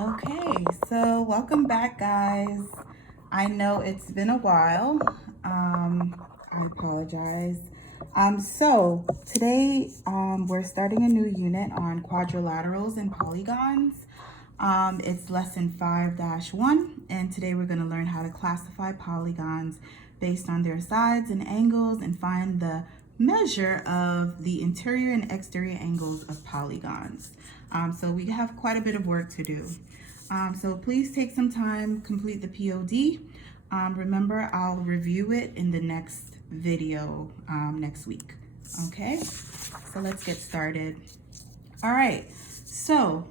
Okay, so welcome back, guys. I know it's been a while. I apologize. So today we're starting a new unit on quadrilaterals and polygons. It's lesson 5-1, and today we're going to learn how to classify polygons based on their sides and angles and find the measure of the interior and exterior angles of polygons. So we have quite a bit of work to do. So please take some time, complete the POD. Remember, I'll review it in the next video next week. Okay, so let's get started. All right, so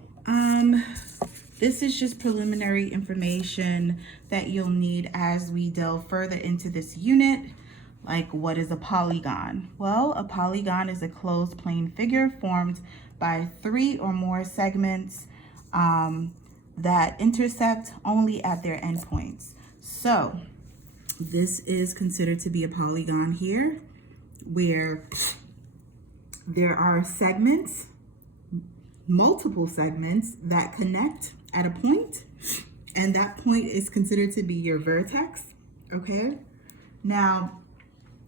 this is just preliminary information that you'll need as we delve further into this unit. Like, what is a polygon? Well, a polygon is a closed plane figure formed by 3 or more segments that intersect only at their endpoints. So this is considered to be a polygon here, where there are segments, multiple segments that connect at a point, and that point is considered to be your vertex. Okay, now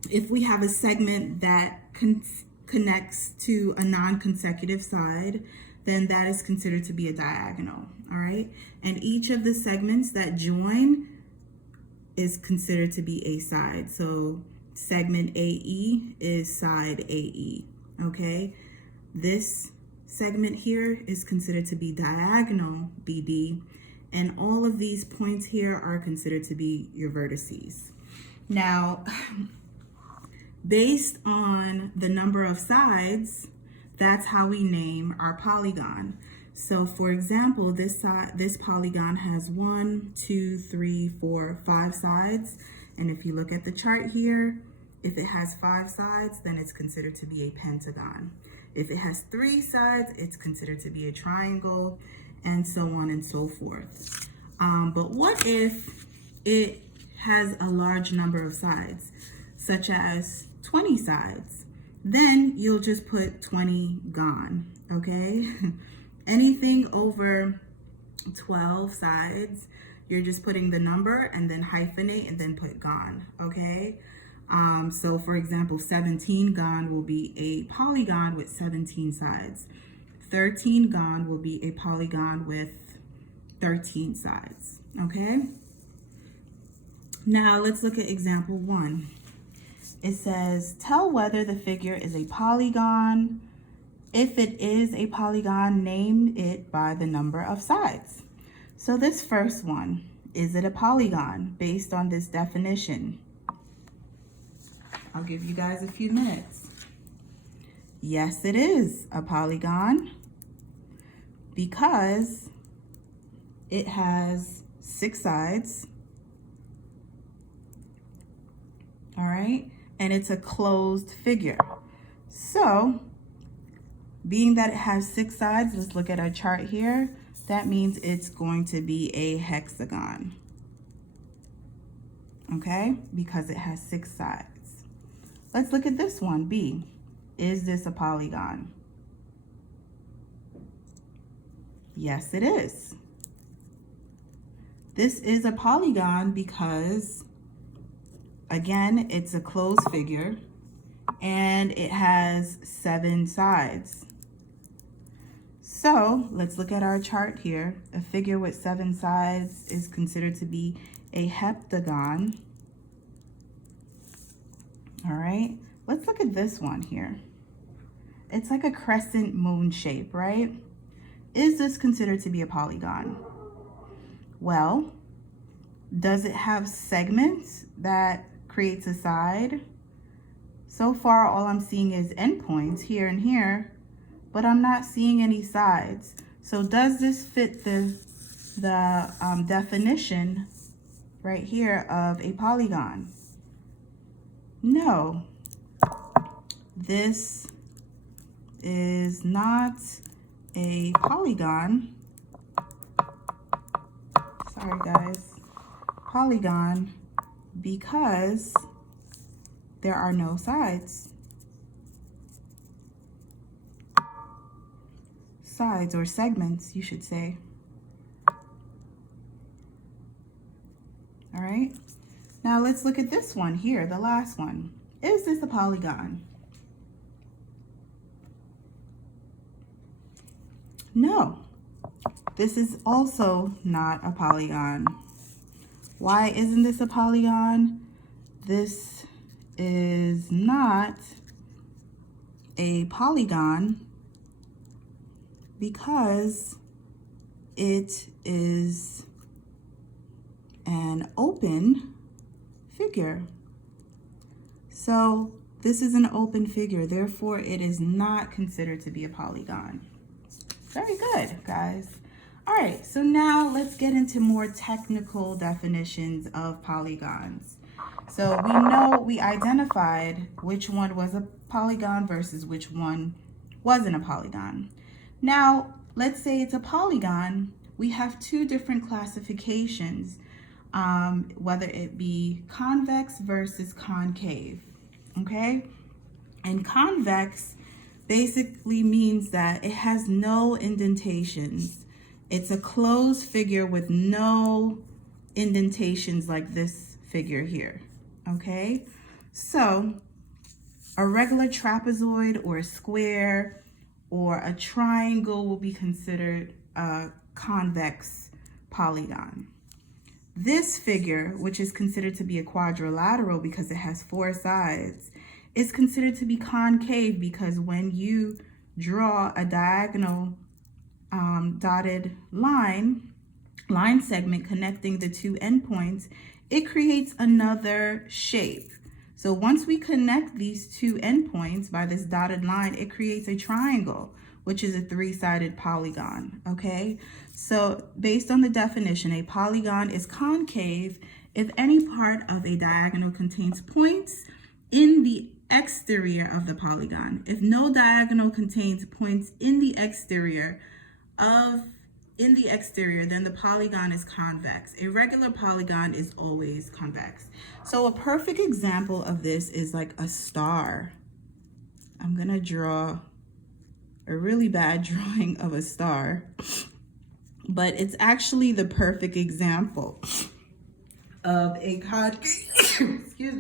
if we have a segment that connects to a non-consecutive side, then that is considered to be a diagonal. All right, and each of the segments that join is considered to be a side. So segment AE is side AE. Okay, this segment here is considered to be diagonal BD, and all of these points here are considered to be your vertices. Now, based on the number of sides, that's how we name our polygon. So for example, this polygon has 1, 2, 3, 4, 5 sides. And if you look at the chart here, if it has 5 sides, then it's considered to be a pentagon. If it has 3 sides, it's considered to be a triangle, and so on and so forth. But what if it has a large number of sides, such as 20 sides? Then you'll just put 20 gon, okay? Anything over 12 sides, you're just putting the number and then hyphenate and then put gon, okay? So for example, 17 gon will be a polygon with 17 sides. 13 gon will be a polygon with 13 sides, okay? Now let's look at example 1. It says, tell whether the figure is a polygon. If it is a polygon, name it by the number of sides. So this first one, is it a polygon based on this definition? I'll give you guys a few minutes. Yes, it is a polygon because it has 6 sides. All right, and it's a closed figure. So being that it has 6 sides, let's look at our chart here. That means it's going to be a hexagon, okay? Because it has 6 sides. Let's look at this one, B. Is this a polygon? Yes, it is. This is a polygon because, again, it's a closed figure and it has 7 sides. So let's look at our chart here. A figure with 7 sides is considered to be a heptagon. All right, let's look at this one here. It's like a crescent moon shape, right? Is this considered to be a polygon? Well, does it have segments that creates a side? So far, all I'm seeing is endpoints here and here, but I'm not seeing any sides. So does this fit the definition right here of a polygon? No. This is not a polygon. Sorry, guys. Polygon because there are no sides. Sides or segments, you should say. All right. Now let's look at this one here, the last one. Is this a polygon? No, this is also not a polygon. Why isn't this a polygon? This is not a polygon because it is an open figure. So this is an open figure, therefore it is not considered to be a polygon. Very good, guys. All right, so now let's get into more technical definitions of polygons. So we identified which one was a polygon versus which one wasn't a polygon. Now, let's say it's a polygon. We have two different classifications, whether it be convex versus concave, okay? And convex basically means that it has no indentations. It's a closed figure with no indentations like this figure here, okay? So a regular trapezoid or a square or a triangle will be considered a convex polygon. This figure, which is considered to be a quadrilateral because it has 4 sides, is considered to be concave because when you draw a diagonal dotted line segment connecting the two endpoints, it creates another shape. So once we connect these two endpoints by this dotted line, it creates a triangle, which is a 3-sided polygon, okay? So based on the definition, a polygon is concave if any part of a diagonal contains points in the exterior of the polygon. If no diagonal contains points in the exterior, then the polygon is convex. A regular polygon is always convex. So a perfect example of this is like a star. I'm gonna draw a really bad drawing of a star, but it's actually the perfect example of a concave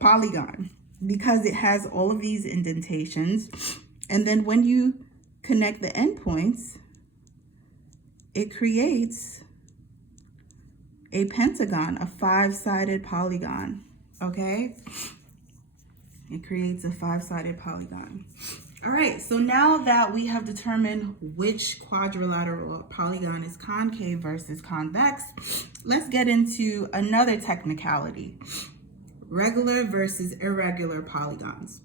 polygon, because it has all of these indentations, and then when you connect the endpoints, it creates a pentagon, a 5-sided polygon, okay? It creates a 5-sided polygon. All right, so now that we have determined which quadrilateral polygon is concave versus convex, let's get into another technicality: regular versus irregular polygons.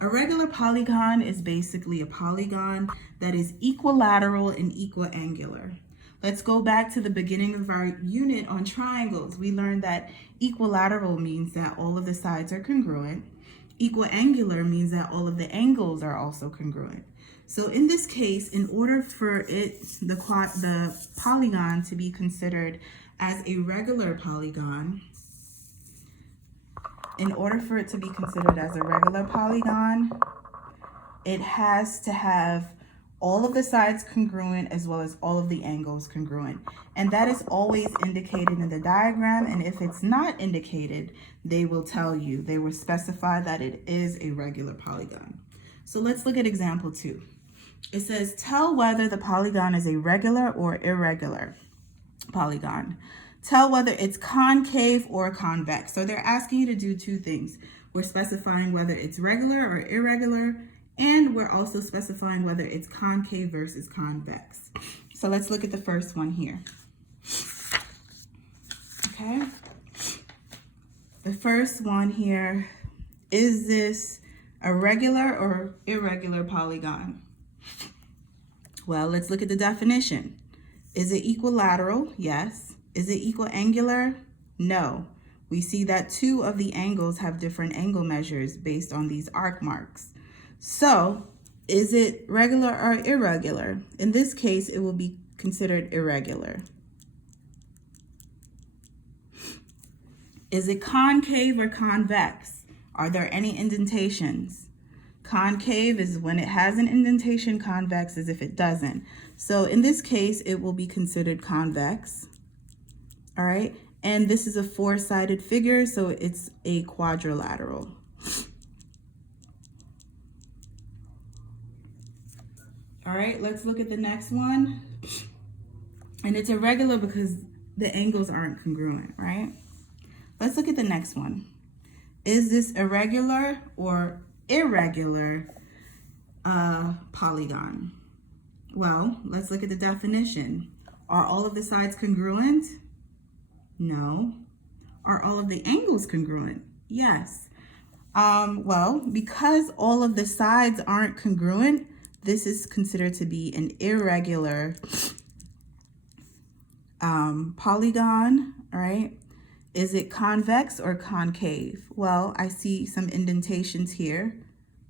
A regular polygon is basically a polygon that is equilateral and equiangular. Let's go back to the beginning of our unit on triangles. We learned that equilateral means that all of the sides are congruent. Equiangular means that all of the angles are also congruent. So in this case, in order for the polygon to be considered as a regular polygon, it has to have all of the sides congruent as well as all of the angles congruent. And that is always indicated in the diagram. And if it's not indicated, they will tell you, they will specify that it is a regular polygon. So let's look at example 2. It says, tell whether the polygon is a regular or irregular polygon. Tell whether it's concave or convex. So they're asking you to do 2 things. We're specifying whether it's regular or irregular, and we're also specifying whether it's concave versus convex. So let's look at the first one here. Okay. The first one here, is this a regular or irregular polygon? Well, let's look at the definition. Is it equilateral? Yes. Is it equiangular? No. We see that 2 of the angles have different angle measures based on these arc marks. So, is it regular or irregular? In this case, it will be considered irregular. Is it concave or convex? Are there any indentations? Concave is when it has an indentation. Convex is if it doesn't. So in this case, it will be considered convex. All right. And this is a four-sided figure, so it's a quadrilateral. All right, let's look at the next one. And it's irregular because the angles aren't congruent, right? Let's look at the next one. Is this irregular or irregular polygon? Well, let's look at the definition. Are all of the sides congruent? No. Are all of the angles congruent? Yes. Well, because all of the sides aren't congruent, this is considered to be an irregular polygon, all right? Is it convex or concave? Well, I see some indentations here,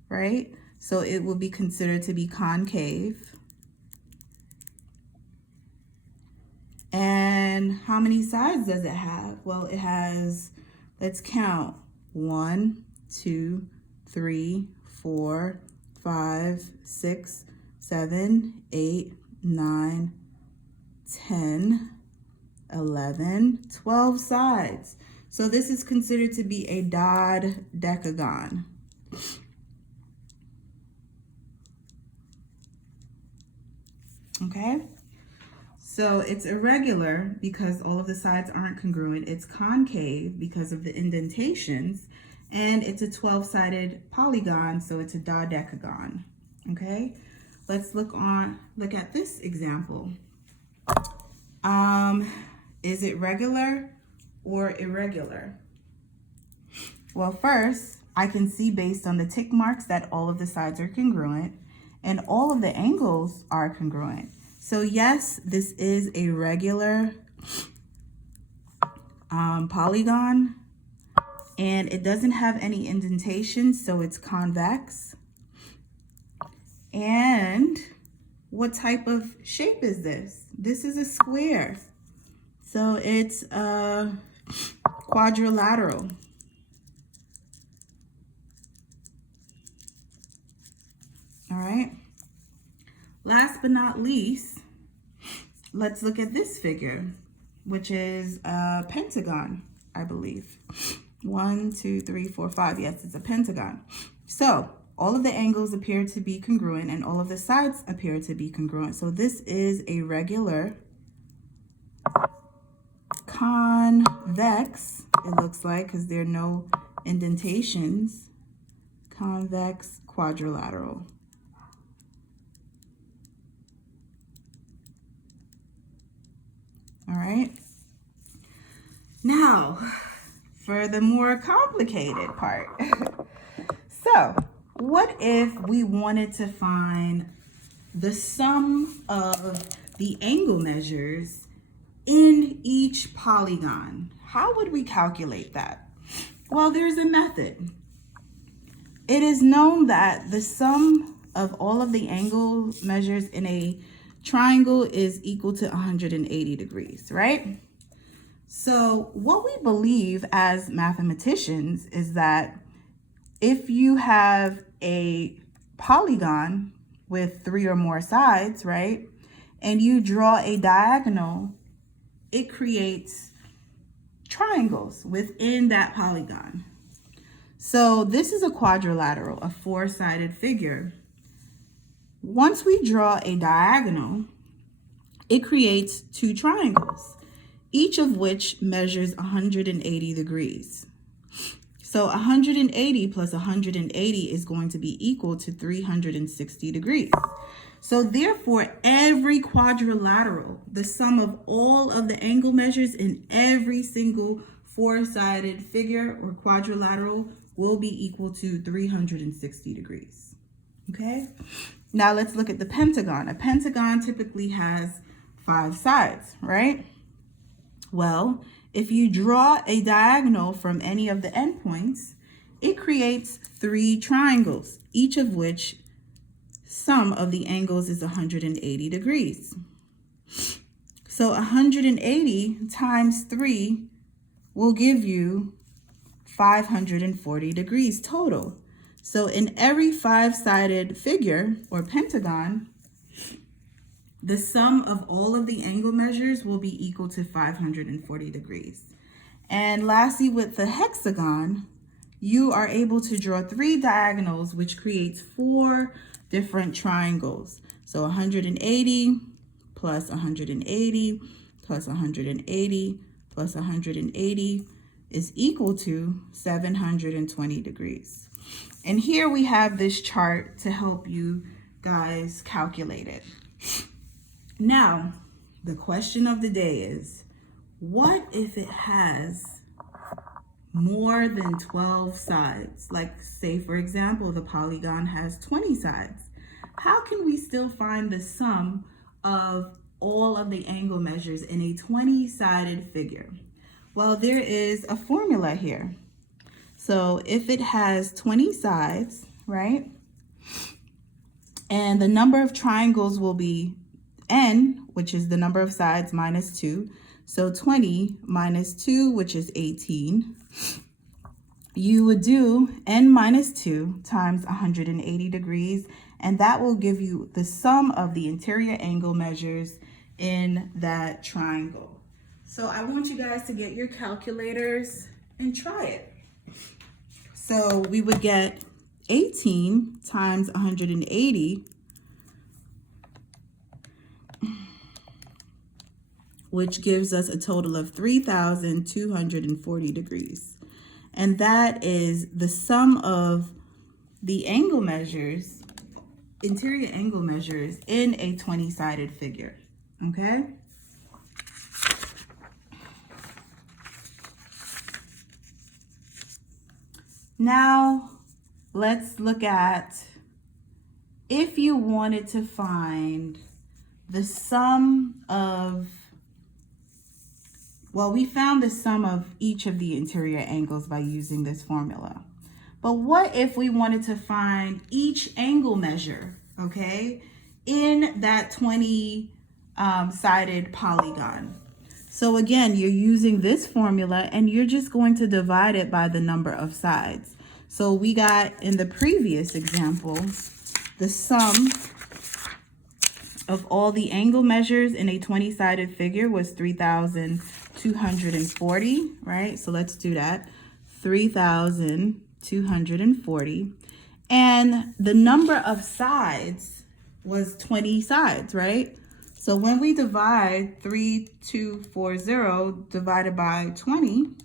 right? So it will be considered to be concave. And how many sides does it have? Well, it has, let's count, 1, 2, 3, 4, 5, 6, 7, 8, 9, 10, 11, 12 sides. So this is considered to be a dodecagon. Okay? So it's irregular because all of the sides aren't congruent. It's concave because of the indentations. And it's a 12-sided polygon, so it's a dodecagon. Okay? Let's look at this example. Is it regular or irregular? Well, first, I can see based on the tick marks that all of the sides are congruent and all of the angles are congruent. So yes, this is a regular polygon, and it doesn't have any indentations, so it's convex. And what type of shape is this? This is a square. So it's a quadrilateral. All right. Last but not least, let's look at this figure, which is a pentagon, I believe. 1, 2, 3, 4, 5. Yes, it's a pentagon. So all of the angles appear to be congruent and all of the sides appear to be congruent. So this is a regular convex, it looks like, because there are no indentations. Convex quadrilateral. All right. Now, for the more complicated part. So, what if we wanted to find the sum of the angle measures in each polygon? How would we calculate that? Well, there's a method. It is known that the sum of all of the angle measures in a triangle is equal to 180 degrees, right? So what we believe as mathematicians is that if you have a polygon with 3 or more sides, right, and you draw a diagonal, it creates triangles within that polygon. So this is a quadrilateral, a 4-sided figure. Once we draw a diagonal, it creates 2 triangles, each of which measures 180 degrees. So 180 plus 180 is going to be equal to 360 degrees. So therefore, every quadrilateral, the sum of all of the angle measures in every single 4-sided figure or quadrilateral will be equal to 360 degrees. Okay? Now let's look at the pentagon. A pentagon typically has 5 sides, right? Well, if you draw a diagonal from any of the endpoints, it creates 3 triangles, each of which sum of the angles is 180 degrees. So 180 times 3 will give you 540 degrees total. So in every 5-sided figure or pentagon, the sum of all of the angle measures will be equal to 540 degrees. And lastly, with the hexagon, you are able to draw 3 diagonals, which creates 4 different triangles. So 180 plus 180 plus 180 plus 180 is equal to 720 degrees. And here we have this chart to help you guys calculate it. Now, the question of the day is, what if it has more than 12 sides? Like, say, for example, the polygon has 20 sides. How can we still find the sum of all of the angle measures in a 20-sided figure? Well, there is a formula here. So if it has 20 sides, right, and the number of triangles will be n, which is the number of sides, minus 2. So 20 minus 2, which is 18. You would do n minus 2 times 180 degrees, and that will give you the sum of the interior angle measures in that triangle. So I want you guys to get your calculators and try it. So we would get 18 times 180, which gives us a total of 3,240 degrees. And that is the sum of the angle measures, interior angle measures in a 20-sided figure, okay? Now, let's look at if you wanted to find the sum of, well, we found the sum of each of the interior angles by using this formula. But what if we wanted to find each angle measure, okay, in that 20-sided polygon? So again, you're using this formula and you're just going to divide it by the number of sides. So we got in the previous example, the sum of all the angle measures in a 20-sided figure was 3,240, right? So let's do that. 3,240. And the number of sides was 20 sides, right? So when we divide 3,240 divided by 20,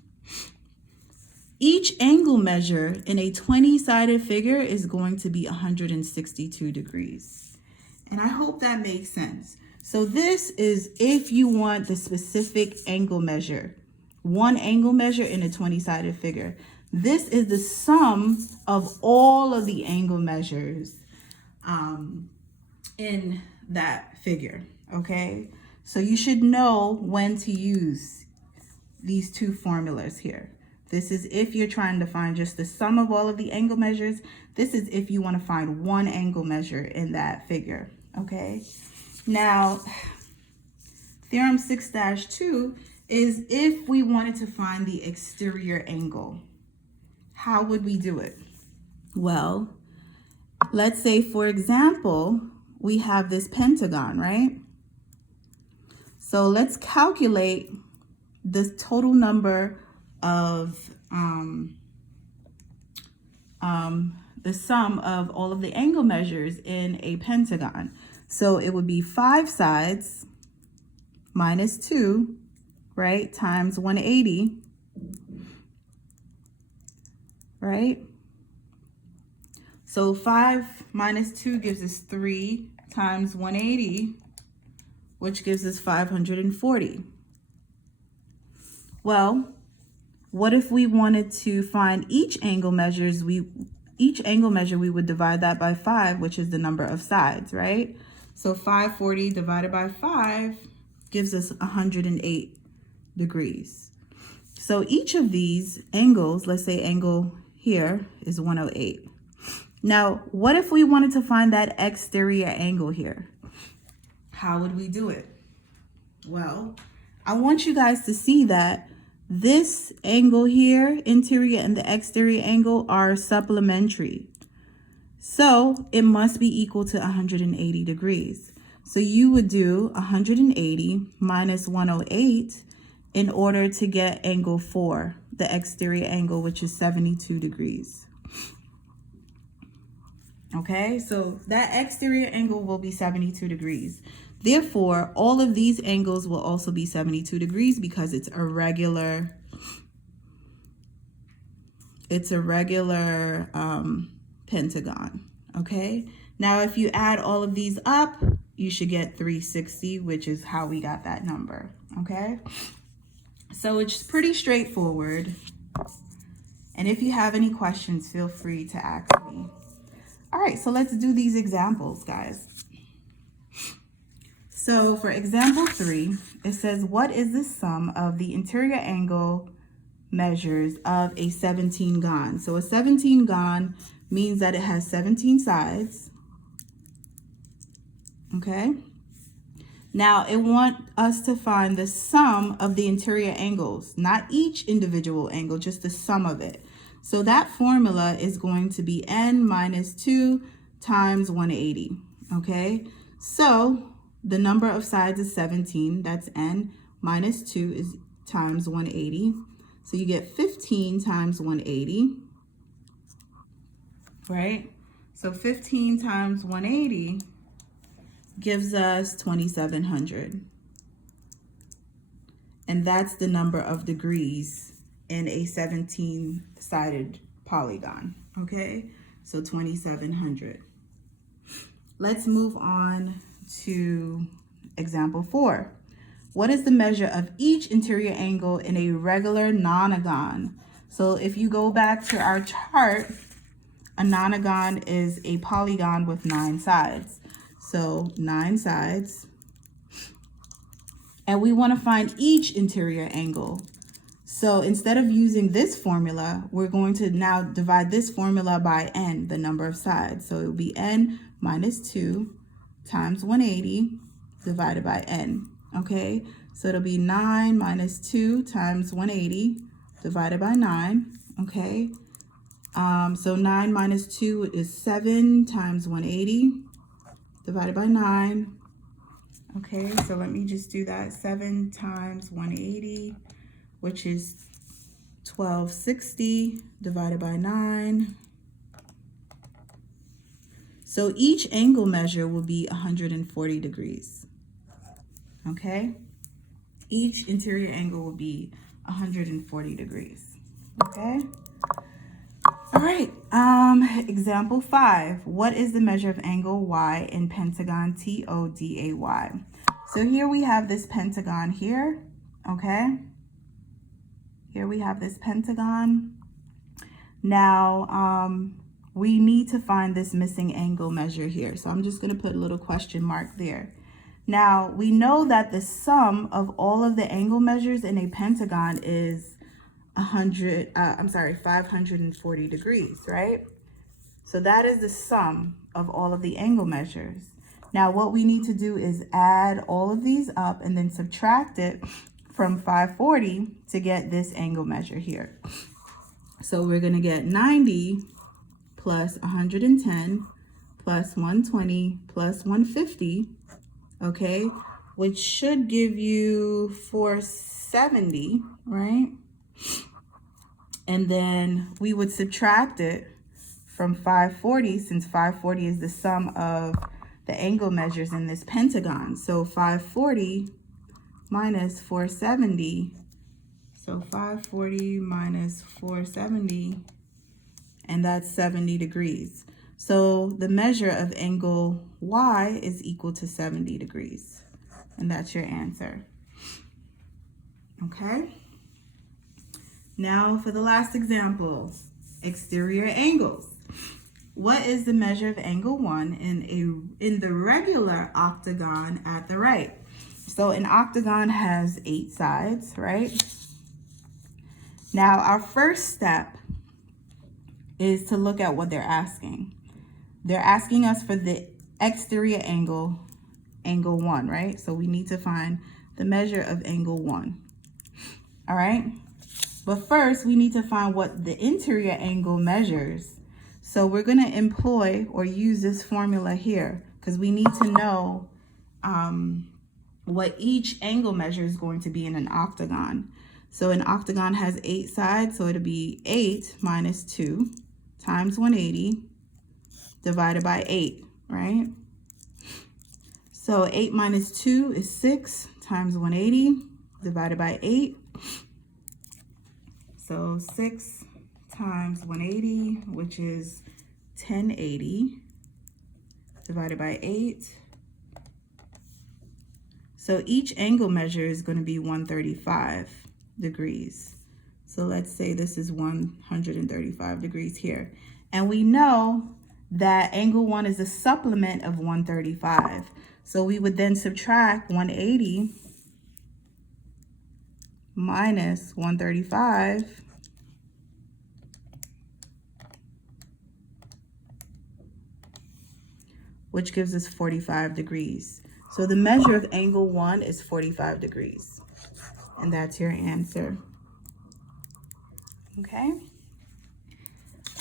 each angle measure in a 20-sided figure is going to be 162 degrees. And I hope that makes sense. So this is if you want the specific angle measure, one angle measure in a 20-sided figure. This is the sum of all of the angle measures in that figure, okay? So you should know when to use these two formulas here. This is if you're trying to find just the sum of all of the angle measures. This is if you want to find one angle measure in that figure, okay? Now, theorem 6-2 is if we wanted to find the exterior angle. How would we do it? Well, let's say, for example, we have this pentagon, right? So let's calculate the total number of the sum of all of the angle measures in a pentagon. So it would be 5 sides minus 2, right, times 180, right? So 5 minus 2 gives us 3 times 180, which gives us 540. Well, what if we wanted to find each angle measure? We would divide that by 5, which is the number of sides, right? So 540 divided by 5 gives us 108 degrees. So each of these angles, let's say angle here is 108. Now, what if we wanted to find that exterior angle here? How would we do it? Well, I want you guys to see that this angle here, interior and the exterior angle, are supplementary. So it must be equal to 180 degrees. So you would do 180 minus 108 in order to get angle 4, the exterior angle, which is 72 degrees. Okay, so that exterior angle will be 72 degrees. Therefore, all of these angles will also be 72 degrees because it's a regular pentagon. Okay, now if you add all of these up, you should get 360, which is how we got that number. Okay, so it's pretty straightforward. And if you have any questions, feel free to ask me. All right, so let's do these examples, guys. So for example 3, it says, what is the sum of the interior angle measures of a 17-gon? So a 17-gon means that it has 17 sides. Okay. Now it wants us to find the sum of the interior angles, not each individual angle, just the sum of it. So that formula is going to be n minus 2 times 180. Okay. So the number of sides is 17. That's n minus 2 is times 180. So you get 15 times 180, right? So 15 times 180 gives us 2,700. And that's the number of degrees in a 17-sided polygon, okay? So 2,700. Let's move on to example 4. What is the measure of each interior angle in a regular nonagon? So if you go back to our chart, a nonagon is a polygon with 9 sides. So 9 sides. And we want to find each interior angle. So instead of using this formula, we're going to now divide this formula by n, the number of sides. So it will be n minus 2 times 180 divided by n. Okay, so it'll be 9 minus 2 times 180 divided by 9. Okay, so 9 minus 2 is 7 times 180 divided by 9. Okay, so let me just do that. 7 times 180, which is 1260 divided by 9. So each angle measure will be 140 degrees. Okay, each interior angle will be 140 degrees. Okay, all right, example 5. What is the measure of angle y in pentagon TODAY? So here we have this pentagon here. Okay, here we have this pentagon. Now we need to find this missing angle measure here, so I'm just going to put a little question mark there. Now, we know that the sum of all of the angle measures in a pentagon is 540 degrees, right? So that is the sum of all of the angle measures. Now, what we need to do is add all of these up and then subtract it from 540 to get this angle measure here. So we're going to get 90 plus 110 plus 120 plus 150. Okay, which should give you 470, right? And then we would subtract it from 540, since 540 is the sum of the angle measures in this pentagon. So 540 minus 470, so 540 minus 470, and that's 70 degrees. So the measure of angle y is equal to 70 degrees. And that's your answer. Okay. Now for the last example, exterior angles. What is the measure of angle 1 in the regular octagon at the right? So an octagon has 8 sides, right? Now our first step is to look at what they're asking. They're asking us for the exterior angle, angle 1, right? So we need to find the measure of angle 1. All right. But first, we need to find what the interior angle measures. So we're going to employ or use this formula here because we need to know what each angle measure is going to be in an octagon. So an octagon has 8 sides, so it'll be 8 minus 2 times 180 divided by 8, right? So 8 minus 2 is 6 times 180 divided by 8. So 6 times 180, which is 1080 divided by 8. So each angle measure is going to be 135 degrees. So let's say this is 135 degrees here. And we know that angle 1 is a supplement of 135. So we would then subtract 180 minus 135, which gives us 45 degrees. So the measure of angle 1 is 45 degrees. And that's your answer. Okay?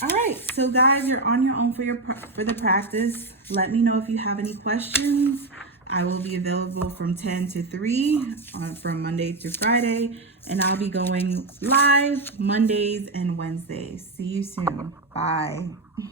All right, so guys, you're on your own for the practice. Let me know if you have any questions. I will be available from 10 to 3 from Monday to Friday, and I'll be going live Mondays and Wednesdays. See you soon. Bye.